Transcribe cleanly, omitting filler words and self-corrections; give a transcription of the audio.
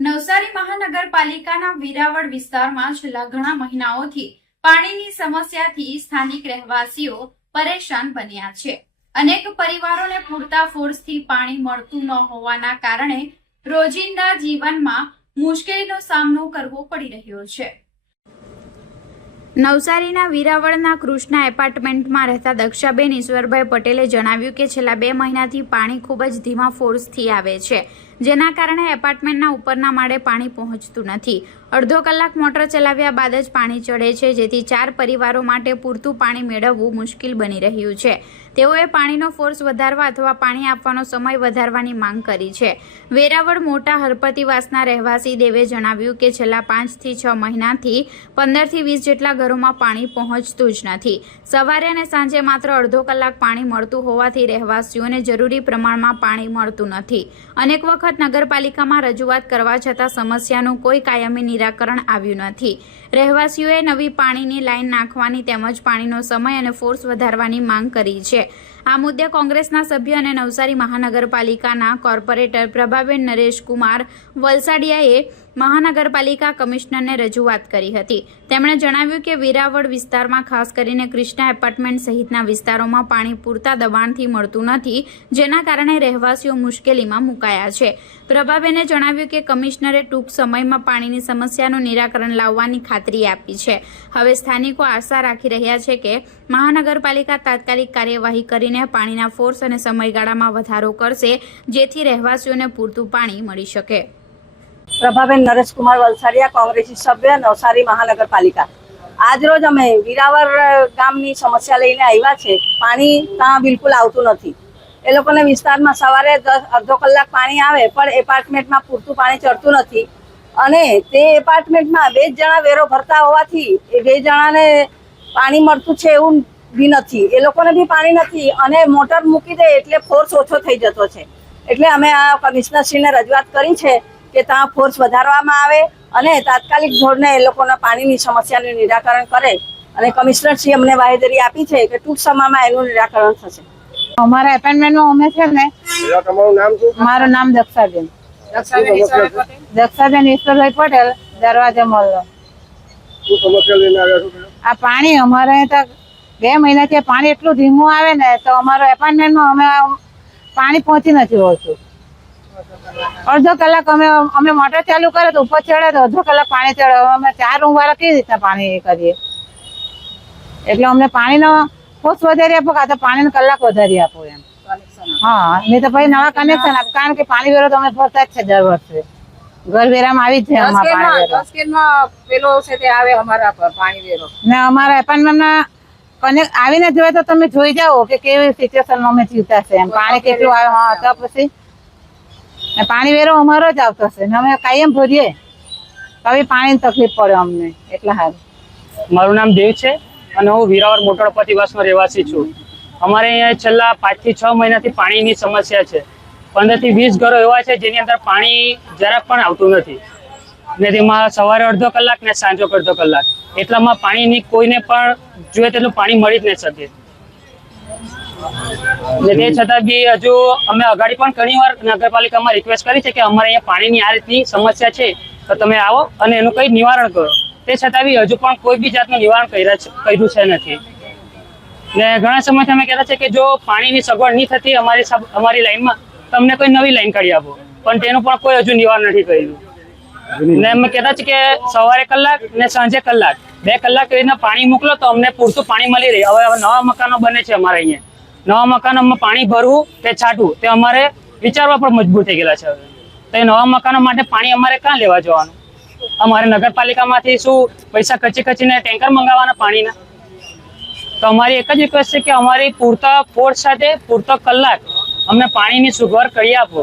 નવસારી મહાનગરપાલિકાના વેરાવળ વિસ્તારમાં છેલ્લા ઘણા મહિનાઓથી પાણીની સમસ્યાથી સ્થાનિક રહેવાસીઓ પરેશાન બન્યા છે। અનેક પરિવારોને પૂરતા ફોર્સથી પાણી મળતું ન હોવાના કારણે રોજિંદા જીવનમાં મુશ્કેલીનો સામનો કરવો પડી રહ્યો છે। નવસારીના વેરાવળના કૃષ્ણા એપાર્ટમેન્ટમાં રહેતા દક્ષાબેન ઈશ્વરભાઈ પટેલે જણાવ્યું કે છેલ્લા 2 મહિનાથી પાણી ખૂબ જ ધીમા ફોર્સથી આવે છે, જેના કારણે એપાર્ટમેન્ટના ઉપરના માળે પાણી પહોંચતું નથી। અડધો કલાક મોટર ચલાવ્યા બાદ જ પાણી ચડે છે, જેથી 4 પરિવારો માટે પૂરતું પાણી મેળવવું મુશ્કેલ બની રહ્યું છે। તેઓએ પાણીનો ફોર્સ વધારવા અથવા પાણી આપવાનો સમય વધારવાની માંગ કરી છે। વેરાવળ મોટા હરપતિવાસના રહેવાસી દેવે જણાવ્યું કે છેલ્લા 5 થી 6 મહિનાથી 15 થી 20 જેટલા ઘરોમાં પાણી પહોંચતું જ નથી। સવારે અને સાંજે માત્ર અડધો કલાક પાણી મળતું હોવાથી રહેવાસીઓને જરૂરી પ્રમાણમાં પાણી મળતું નથી। અનેક વખત નગરપાલિકામાં રજૂઆત કરવા છતાં સમસ્યાનું કોઈ કાયમી નિરાકરણ આવ્યું નથી। રહેવાસીઓએ નવી પાણીની લાઈન નાખવાની તેમજ પાણીનો સમય અને ફોર્સ વધારવાની માંગ કરી છે। આ મુદ્દે કોંગ્રેસના સભ્ય અને નવસારી મહાનગરપાલિકાના કોર્પોરેટર પ્રભાબેન નરેશકુમાર વલસાડિયાએ મહાનગરપાલિકા કમિશનરને રજૂઆત કરી હતી। તેમણે જણાવ્યું કે વેરાવળ વિસ્તારમાં ખાસ કરીને કૃષ્ણા એપાર્ટમેન્ટ સહિતના વિસ્તારોમાં પાણી પૂરતા દબાણથી મળતું નથી, જેના કારણે રહેવાસીઓ મુશ્કેલીમાં મુકાયા છે। પ્રભાબેને જણાવ્યું કે કમિશનરે ટૂંક સમયમાં પાણીની સમસ્યાનું નિરાકરણ લાવવાની ખાતરી આપી છે। હવે સ્થાનિકો આશા રાખી રહ્યા છે કે મહાનગરપાલિકા તાત્કાલિક કાર્યવાહી કરીને પાણીના ફોર્સ અને સમયગાળામાં વધારો કરશે, જેથી રહેવાસીઓને પૂરતું પાણી મળી શકે। પ્રભાબેન નરેશકુમાર વલસાડિયા, કોંગ્રેસી સભ્ય, નવસારી મહાનગરપાલિકા। આજ રોજ અમે વેરાવળ ગામની સમસ્યા લઈને આવ્યા છે। પાણી ત્યાં બિલકુલ આવતું નથી। એ લોકોને વિસ્તારમાં સવારે અડધો કલાક પાણી આવે, પણ એપાર્ટમેન્ટમાં પૂરતું પાણી ચડતું નથી અને તે એપાર્ટમેન્ટમાં 2 જણા વેરો ભરતા હોવાથી એ 2 જણાને પાણી મળતું છે એવું બી નથી। એ લોકોને બી પાણી નથી અને મોટર મૂકી દે એટલે ફોર્સ ઓછો થઈ જતો છે। એટલે અમે આ કમિશનરશ્રીને રજૂઆત કરી છે કે ત્યાં ફોર્સ વધારવામાં આવે અને તાત્કાલિક ધોરણે એ લોકોના પાણીની સમસ્યાનું નિરાકરણ કરે અને કમિશનરશ્રી અમને બાંહેધરી આપી છે કે ટૂંક સમયમાં એનું નિરાકરણ થશે। અમારા એપાર્ટમેન્ટમાં અમે છે ને, તમારું નામ શું? મારું નામ દક્ષાબેન ઈશ્વરભાઈ પટેલ, દરવાજા મોહલ્લો। શું સમસ્યા લઈને આવ્યા છો? આ પાણી અમારે તો 2 મહિનાથી પાણી એટલું ધીમું આવે ને, તો અમારા એપાર્ટમેન્ટમાં અમે પાણી પહોંચી નથી વળતું। અડધો કલાક અમે મોટર ચાલુ કરે તો ઉપર ચડે તો અડધો કલાક પાણી ચડે। અમે 4 રૂમ વાળા કેવી રીતના પાણી કરીએ? એટલે અમને પાણીનો ફોર્સ વધારી આપો કાં તો પાણીનો કલાક વધારી આપો એમ। હા, નહીં તો પછી નવા કનેક્શન આપ, કારણ કે પાણી વેરો તો અમે ભરતા જ છે દર વર્ષે। ઘર વેરામાં આવી જ જાય અમારા પાણી વેરો। 10 કેનમાં પેલો છે તે આવે અમારા પર પાણી વેરો ને અમારા એપાર્ટમેન્ટમાં કનેક્ટ આવીને જોઈએ તો તમે જોઈ જાઓ કે કેવી સિચ્યુએશનમાં અમે જીવતા છે એમ। પાણી કેટલું આવે, હા, તો પછી પાણી વેરો અમારો જ આવતો છે ને અમે કાયમ ભરીએ, કभी પાણીની તકલીફ પડે અમને। એટલા સારું। મારું નામ દેવ છે અને હું વેરાવળ મોટા હરપતિવાસનો રહેવાસી છું। અમારે અહીંયા છેલ્લા 5 થી 6 મહિનાથી પાણીની સમસ્યા છે। 15 થી 20 ઘરો એવા છે જેની અંદર પાણી જરાક પણ આવતું નથી ને તેમાં સવારે અડધો કલાક ને સાંજે અડધો કલાક, એટલામાં પાણીની કોઈને પણ જોઈએ તેટલું પાણી મળી જ નહીં શકે। ને તે છતાં બી હજુ અમે અગાડી પણ ઘણીવાર નગરપાલિકામાં રિક્વેસ્ટ કરી છે કે અમારે અહીંયા પાણીની આ રીતની સમસ્યા છે, તો તમે આવો અને એનું કંઈ નિવારણ કરો। તે છતાં બી હજુ પણ કોઈ બી જાતનું નિવારણ કર્યું છે નથી ને ઘણા સમયથી અમે કહેતા છે કે જો પાણીની સગવડ નહીં થતી અમારી લાઈનમાં તો અમને કોઈ નવી લાઈન કાઢી આપો, પણ તેનું પણ કોઈ હજુ નિવારણ નથી કર્યું। ને અમે કહેતા છે કે સવારે કલાક ને સાંજે કલાક, 2 કલાક એવી રીતના પાણી મોકલો તો અમને પૂરતું પાણી મળી રહે। હવે નવા મકાનો બને છે અમારે અહીંયા, નવા મકાનોમાં પાણી ભરવું કે છાંટવું તે અમારે વિચારવા પર મજબૂર થઈ ગયેલા છે। તો એ નવા મકાનો માટે પાણી અમારે ક્યાં લેવા જવાનું? અમારે નગરપાલિકામાંથી શું પૈસા ખર્ચીને ટેન્કર મંગાવવાના પાણીના? તો અમારી એક જ રિક્વેસ્ટ છે કે અમારી પૂરતા ફોર્સ સાથે પૂરતો કલાક અમને પાણીની સગવડ કરી આપો।